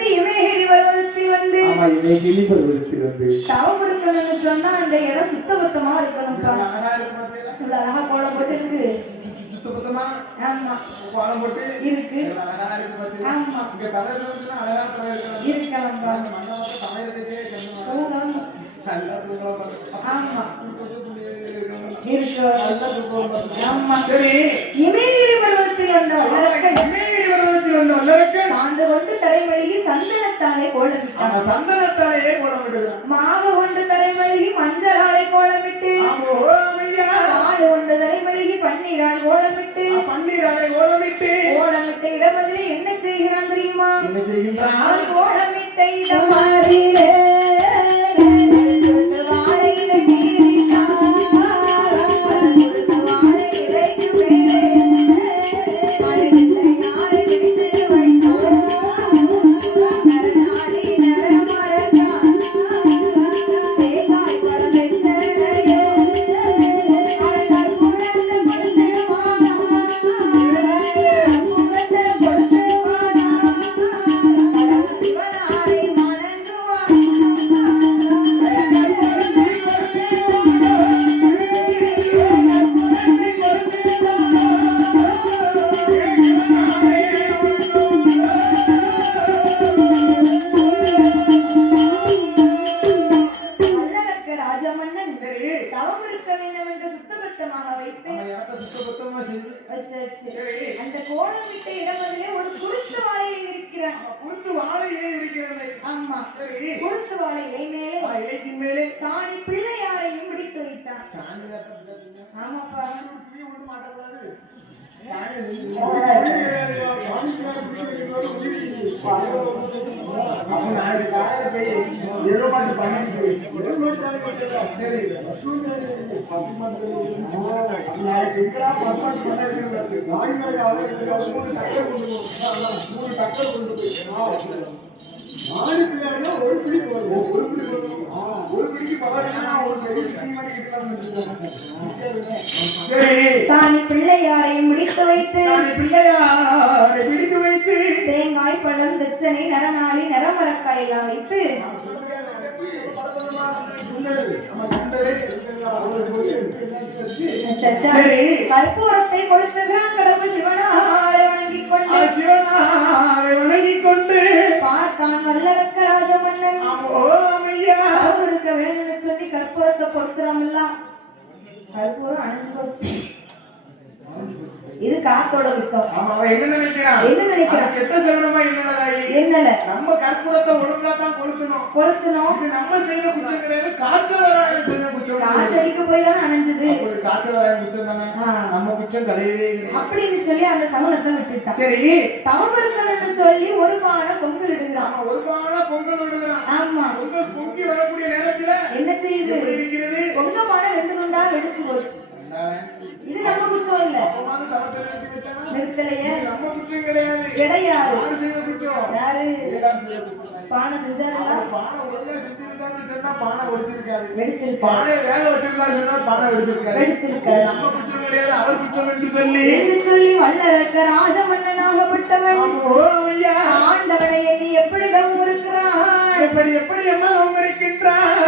வந்து இமயகிரி பருவத்தில் வந்து ஆமா இமயகிரி வந்து தவம் இருக்கணும்னு சொன்னா அந்த இடம் சுத்தபத்தமா இருக்கணும்ப்பா இருக்கு? இவ்வளவு அழகா கோலம் போட்டு இருக்கு சுத்த பத்தமா ஆமா கோலம் போட்டு இருக்கு அழகா இருக்கு? ஆமா இங்க தலையில அழகா தலை இருக்கணும். இருக்கணும்ப்பா அந்த மண்டபத்துல தலையிறதுக்கே கண்ணு தூங்கம் நல்லா தூங்கலாம் பாருங்க. ஆமா இருக்கணும். இருக்கு. ஆமா சரி இமயகிரி பருவத்தில் வந்த வளர்க்கை சந்தனத்தாலே கோலமிட்டான். அவன் சந்தனத்தாலேயே கோலம் விடுகிறான் மாவு கொண்டு தரைமொழிகி மஞ்சளாலை கோலமிட்டு. பால் கொண்டு தரைமொழிகி பன்னீரால் கோலமிட்டு. பன்னீராலை கோலமிட்டு. கோலமிட்ட இடமதிலே என்ன செய்கிறான் தெரியுமா? கோலமிட்ட இடமாறிலே ராஜமன்னன் சரி தவம் இருக்க வேண்டும் என்று சுத்தபத்தமாக வைத்து சுத்தபத்தமா செஞ்சு வச்சாச்சு சரி. அந்த கோலமிட்ட இடமதிலே ஒரு குருத்து வாழையை இருக்கிறான் அவன் புரிந்து வாழை இலை இருக்கிறதை ஆமா. சரி. குருத்து வாழை இலை மேலே அவன் இலைக்கின் மேலே. சாணி பிள்ளையாரையும் பிடித்து வைத்தான் சாணி. ஆமாப்பா. பண்ணிட்டு நாலு பிள்ளைங்க ஒரு பிடி வரும் ஒரு பிடி வரும் ஒரு பிடிக்கு பரவாயில்ல ஒரு பெரிய சாணி பிள்ளையாரையும் பிடித்து வைத்து பிள்ளையாரை பிடித்து வைத்து தேங்காய் பழம் தச்சனை நரநாளி நரமரக்காய் எல்லாம் வைத்து. கற்பூரத்தை கொளுத்துகிறான் கடவுள் சிவனாரை வணங்கிக் கொண்டு சிவனாரை வணங்கிக் கொண்டு பார்த்தான் வல்லரக்க ராஜமன்னன். அம்மையா தவம் இருக்க வேணும்னு சொல்லி கற்பூரத்தை பொறுத்துறோம்லாம் கற்பூரம் அணைஞ்சு போச்சு இது காத்தோட வித்தம். என்ன நினைக்கிறான்? என்ன நினைக்கிறான்? கெட்ட சகுனமா என்னல? நம்ம கற்பூரத்தை இது நம்ம செய்த குற்றம் கிடையாது. குற்றம் போய் தானே அணைஞ்சது. அப்படி காற்று வராய குற்றம் தானே? ஆ. நம்ம குற்றம் கிடையவே கிடையாது. அப்படின்னு சொல்லி அந்த சகுனத்தை விட்டுட்டான். சரி. தவம் இருக்கணும்னு சொல்லி ஒரு பான பொங்கல் ஒரு விடுகிறான் ஆமா. பொங்கல் பொங்கி வரக்கூடிய நேரத்துல என்ன செய்யுது? இருக்கிறது? பொங்க பானை ரெண்டு துண்டா வெடிச்சு போச்சு. இது நம்ம குற்றம் இல்ல? நிறுத்தலையே. இது நம்ம குற்றம் கிடையாது. கிடையாது. யாரு பானை செஞ்சாருங்களா? அவன் பானை ஒழுங்கா செஞ்சிருந்தான்னு சொன்னா பானை ஒடிச்சிருக்காது வெடிச்சிருக்கா பானை வேக சொன்னா பானை வெடிச்சிருக்காது. இது நம்ம குற்றம் கிடையாது அவர் குற்றம் என்று சொல்லி. என்று சொல்லி வல்லரக்க ராஜமன்னனாகப்பட்டவன். ஆண்டவனை எண்ணி எப்படி தவம் இருக்கிறான் எப்படி எப்படி அம்மா அவங்க இருக்கின்றார்